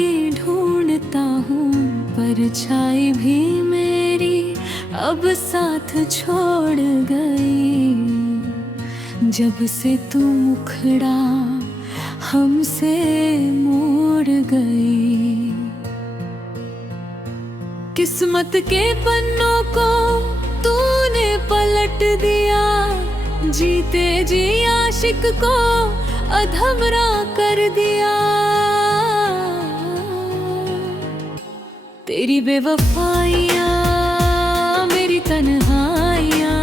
की ढूंढता हूँ, परछाई भी मेरी अब साथ छोड़ गई। जब से तू मुखड़ा हमसे मोड़ गई। किस्मत के पन्नों को तूने पलट दिया, जीते जी आशिक को अधमरा कर दिया। तेरी बेवफाइयाँ मेरी तन्हाइयाँ,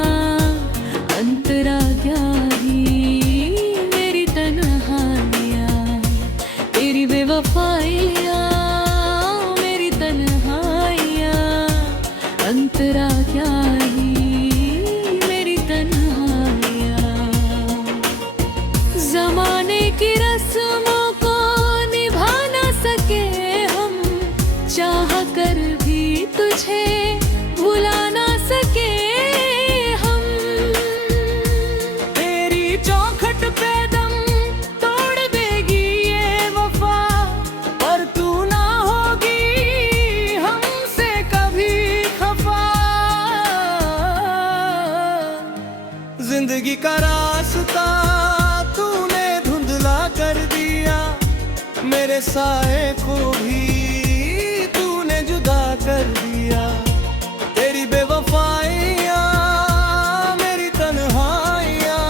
अंतरा क्या ही मेरी तन्हाइयाँ। तेरी बेवफाइयाँ मेरी तन्हाइयाँ, अंतरा क्या ही मेरी तन्हाइयाँ। ज़माने की रस्मों को निभा ना सके हम, चाह कर भी तुझे भुला ना सके हम। तेरी चौखट पे दम तोड़ देगी ये वफा, पर तू ना होगी हमसे कभी खफा। जिंदगी का रास्ता तूने धुंधला कर दिया, मेरे साए को भी तूने जुदा कर दिया। तेरी बेवफाइयाँ मेरी तन्हाइयाँ,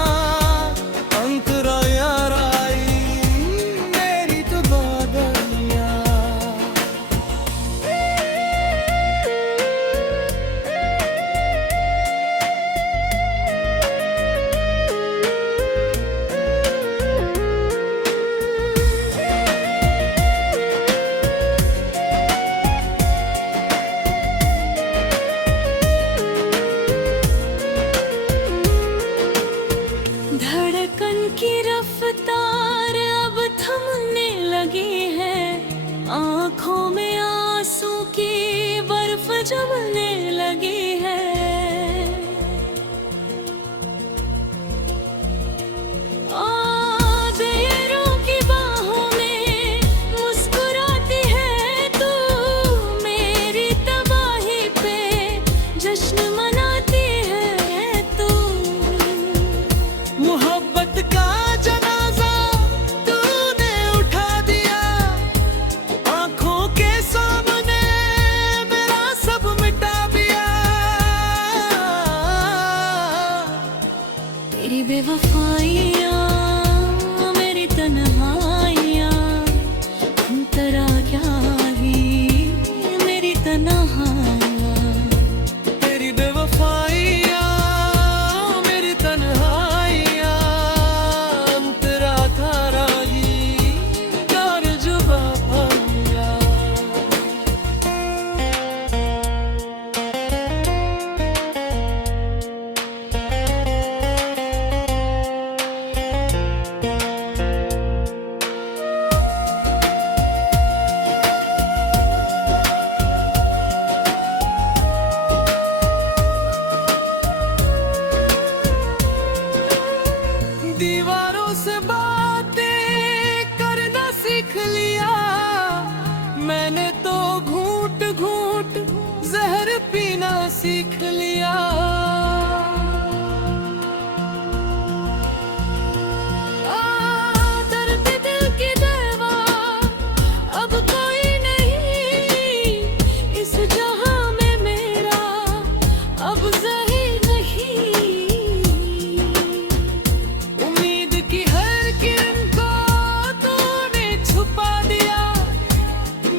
अंतरा याराई मेरी तबादलियाँ। धड़कन की रफ्तार अब थमने लगी है, आँखों में आंसू की बर्फ जमने लगी है। बेरों की बाहों में मुस्कुराती है तू, मेरी तबाही पे जश्न मनाती है तू। मोहब्बत का जनाजा तूने उठा दिया, आंखों के सामने मेरा सब मिटा दिया। तेरी बेवफाइयाँ मेरी तन्हाइयाँ, अंतरा क्या ही मेरी तन्हाइयाँ। तेरी बेवफाइयाँ मेरी तन्हाइयाँ, अंतरा थारा ही यार जुबानियाँ। दीवारों से बातें करना सीख लिया, मैंने तो घूंट घूंट जहर पीना सीख लिया। दर्द दिल की दवा अब कोई नहीं, इस जहां में मेरा अब ज़हीर नहीं। उम्मीद की हर किरण को तूने छुपा दिया,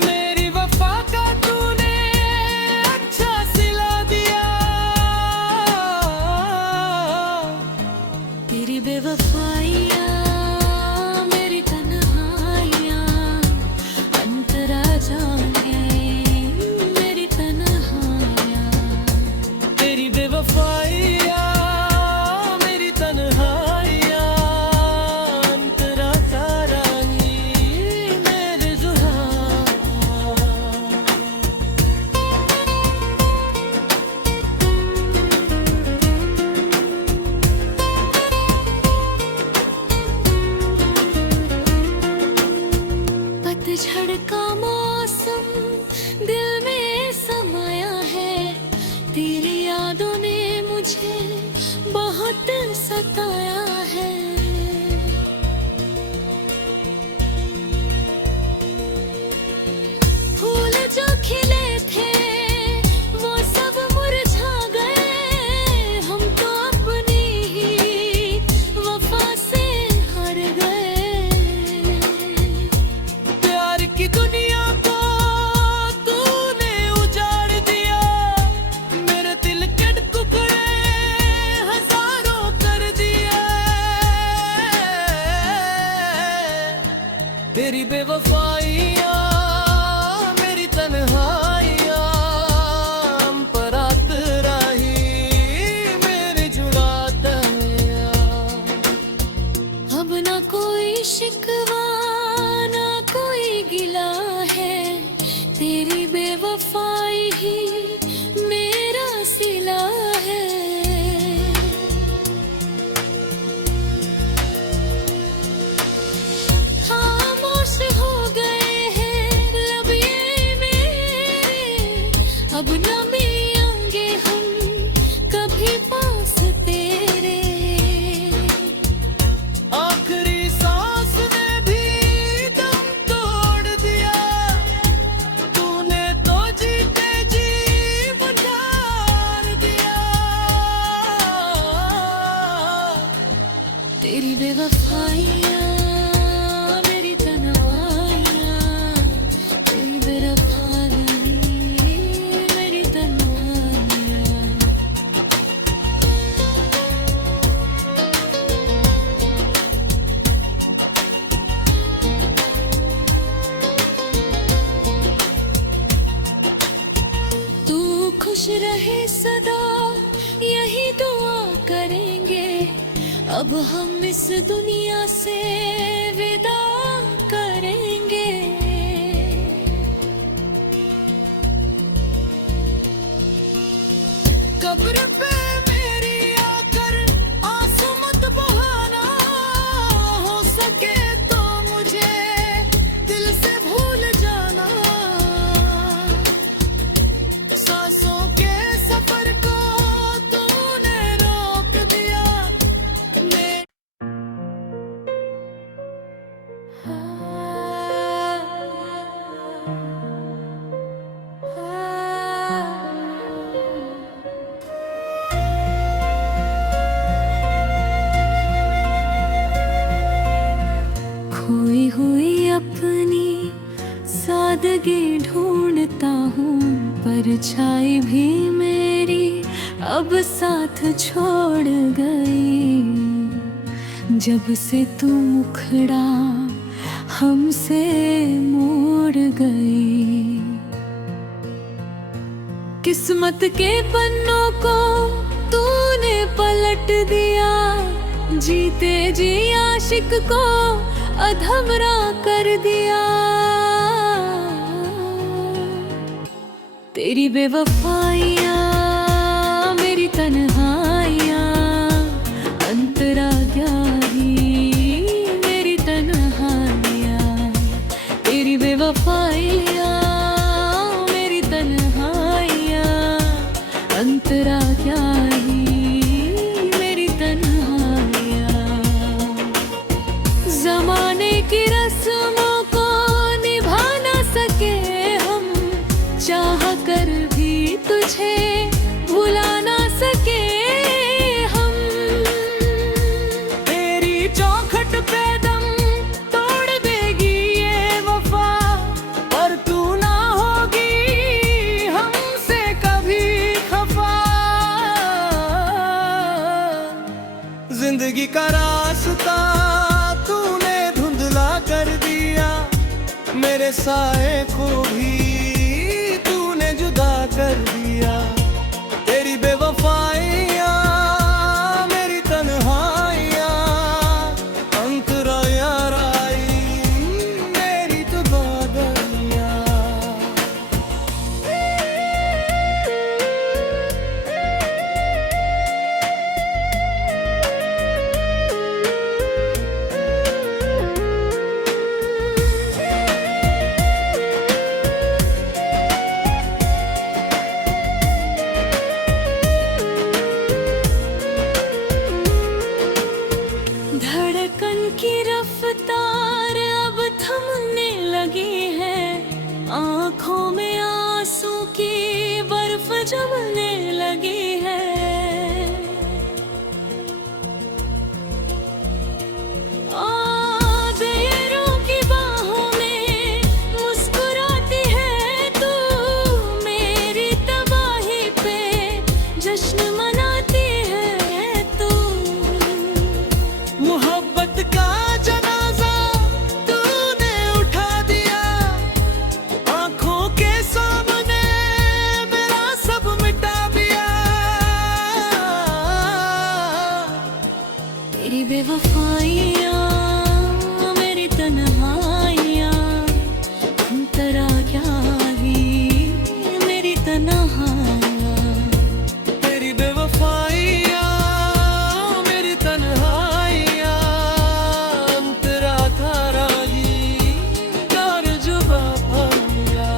मेरी वफा का तूने अच्छा सिला दिया। तेरी बेवफाइयाँ मेरी तन्हाइयाँ, अंतरा जाने मेरी तन्हाइयाँ। तेरी बेवफाइयाँ मेरी तन्हाइयाँ, अंतरा तारानी मेरे जुरानियाँ। तेरी बेवफाइयाँ मेरी तन्हाइयाँ, तेरी बेवफाई मेरी तन्हाइयाँ। तू खुश रहे सदा यही दुआ करेंगे, अब हम इस दुनिया से विदा करेंगे। कब्र पे मेरी आकर आंसू मत बहाना, हो सके तो मुझे दिल से भूल जाना। सांसों के सफर को तूने रोक दिया। खोई हुई अपनी सादगी ढूंढता हूँ, परछाई भी मेरी अब साथ छोड़ गई। जब से तू मुखड़ा हमसे मोड़ गई, किस्मत के पन्नों को तूने पलट दिया। जीते जी आशिक को अधमरा कर दिया। तेरी बेवफाइयाँ मेरी तन्हाइयाँ, अंतरा ग्याही मेरी तन्हाइयाँ। तेरी बेवफाइयाँ मेरी तन्हाइयाँ, अंतरा ग्याही मेरी तन्हाइयाँ। ज़माने की रस्मों को निभा ना सके हम, चाह कर भी तुझे भुला ना सके हम। तेरी चौखट पे दम तोड़ देगी ये वफा, पर तू ना होगी हमसे कभी खफा। जिंदगी का रास्ता तूने धुंधला कर दिया, मेरे साए को भी तूने जुदा कर दिया। तेरी बेवफाइयाँ मेरी तन्हाइयाँ, अंतरा याराई मेरी तबादलियाँ। धड़कन की रफ्तार अब थमने लगी है, आँखों में आंसू की बर्फ जमने लगी है। बेरों की बाहों में मुस्कुराती है तू, मेरी तबाही पे जश्न मनाती है तू। मोहब्बत का जनाजा तूने उठा दिया, आँखों के सामने मेरा सब मिटा दिया। तेरी बेवफाइयाँ मेरी तन्हाइयाँ, अंतरा ग्याही मेरी तन्हाइयाँ। तेरी बेवफाइयाँ मेरी तन्हाइयाँ, अंतरा धाराई कर जुबानियाँ।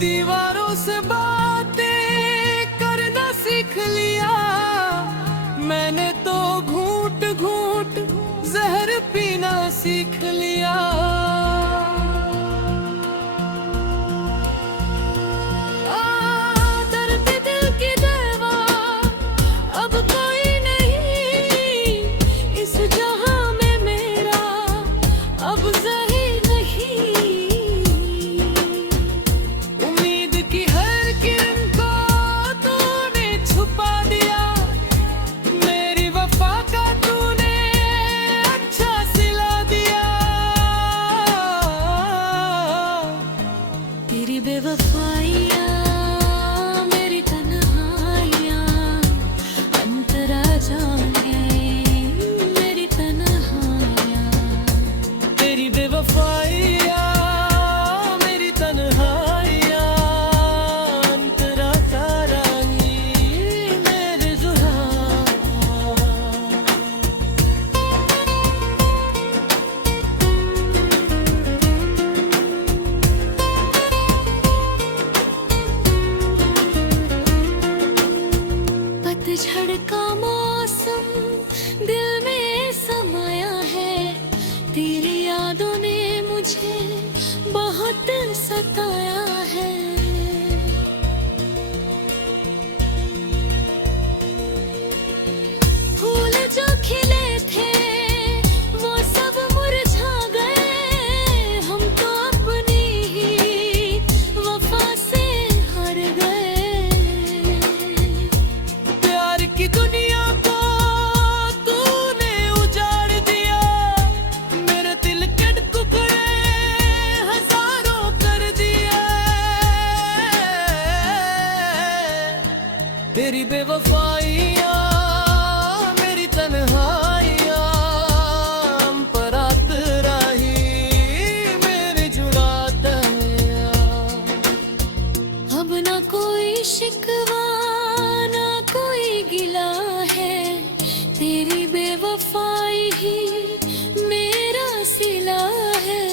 दीवारों से बातें करना सीख लिया मैंने तो, घूंट घूंट जहर पीना सीख लिया। दर्द दिल की दवा अब कोई नहीं, इस जहां में मेरा अब ज़हीर नहीं। उम्मीद की हर किरण को तूने छुपा दिया, मेरी वफा का तूने अच्छा सिला दिया। तेरी बेवफाइयाँ मेरी तन्हाइयाँ अंतरा जाने, मेरी तन्हाइयाँ। तेरी बेवफाइयाँ मेरी तन्हाइयाँ अंतरा तारानी, मेरे जुरां। पतझड़ का मौसम दिल में समाया है, तेरी यादों ने मुझे बहुत सताया है। फूल जो खिले थे वो सब मुरझा गए, हम तो अपनी ही वफा से हार गए। प्यार की दुनिया को तूने उजाड़ दिया, मेरे दिल के टुकड़े हजारों कर दिए। तेरी बेवफाइयाँ मेरी तन्हाइयाँ परात राही, मेरी जुरात है। अब ना कोई शिकवा ना कोई गिला है, तेरी बेवफाई ही मेरा सिला है।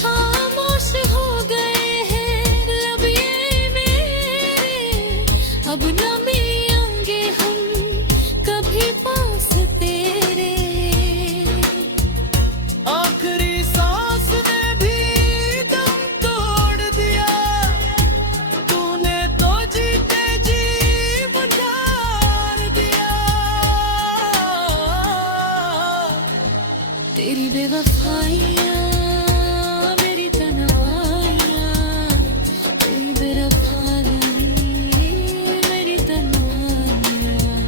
खामोश हो गए हैं लब ये मेरे, अब न मिलेंगे हम कभी पास तेरे। आखिरी सांस में भी दम तोड़ दिया, तूने तो जीते जी बुझार दिया। तेरी बेवफाइयाँ मेरी तन्हाइयाँ, तेरी बेवफाई मेरी तन्हाइयाँ।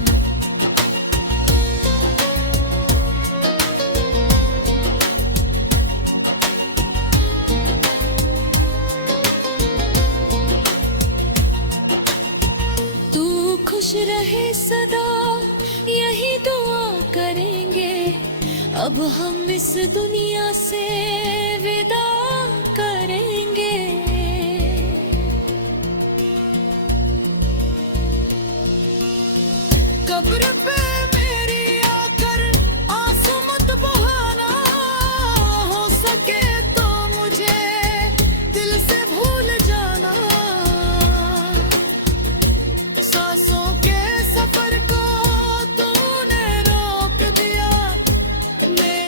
तू खुश रहे सदा यही दुआ करेंगे, अब हम इस दुनिया से विदा करेंगे। कब्र पे मेरी आकर आंसू मत बहाना, हो सके तो मुझे दिल से भूल जाना। सांसों के सफर को तूने रोक दिया, मैं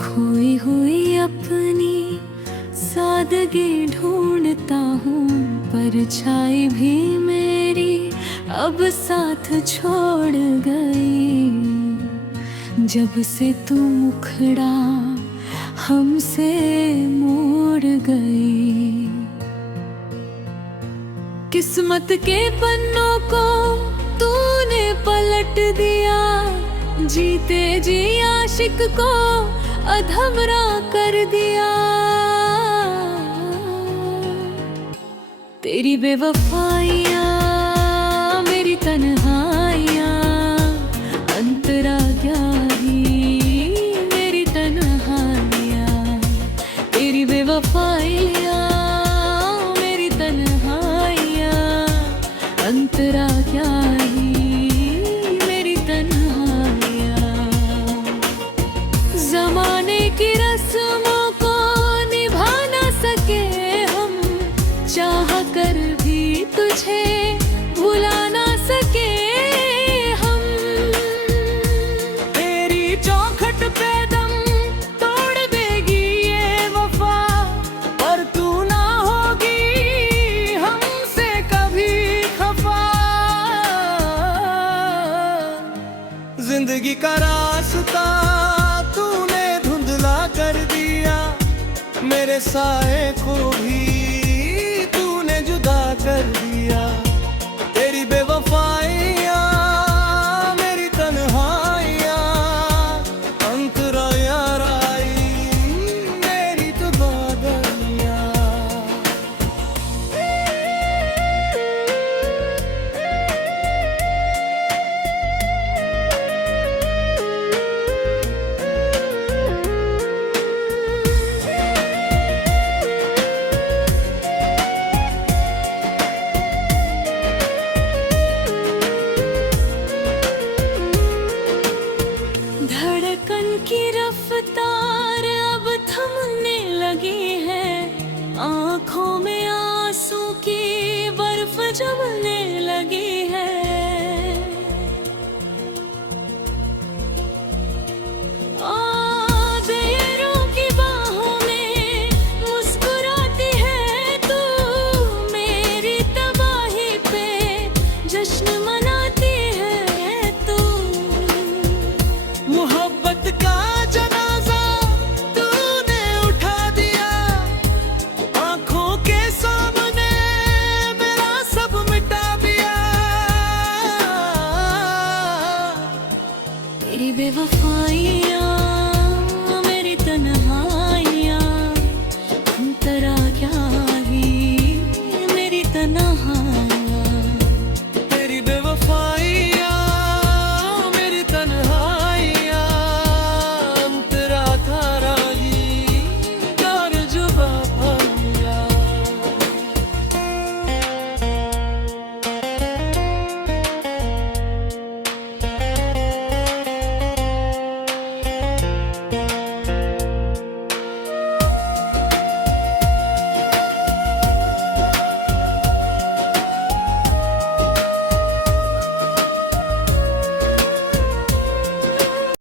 खोई हुई अपनी सादगी ढूंढता हूँ, परछाई भी मेरी अब साथ छोड़ गई। जब से तू मुखड़ा हमसे मोड़ गई, किस्मत के पन्नों को तूने पलट दिया, जीते जी आशिक को अधमरा कर दिया। तेरी बेवफाइयाँ मेरी तन्हाइयाँ अंतरा गया ही रास्ता तूने धुंधला कर दिया, मेरे साए को भी तूने जुदा कर दिया। तेरी बेवफाइयाँ, मेरी तन्हाइयाँ, अंतरा याराई, मेरी तबादलियाँ। धड़कन की रफ्तार अब थमने लगी है, आंखों में आंसू की बर्फ जमने लगी है। बेरों की बाहों में मुस्कुराती है तू, मेरी तबाही पे जश्न मनाती है तू। मोहब्बत का जनाजा तूने उठा दिया, आंखों के सामने मेरा सब मिटा दिया। तेरी बेवफाइयाँ,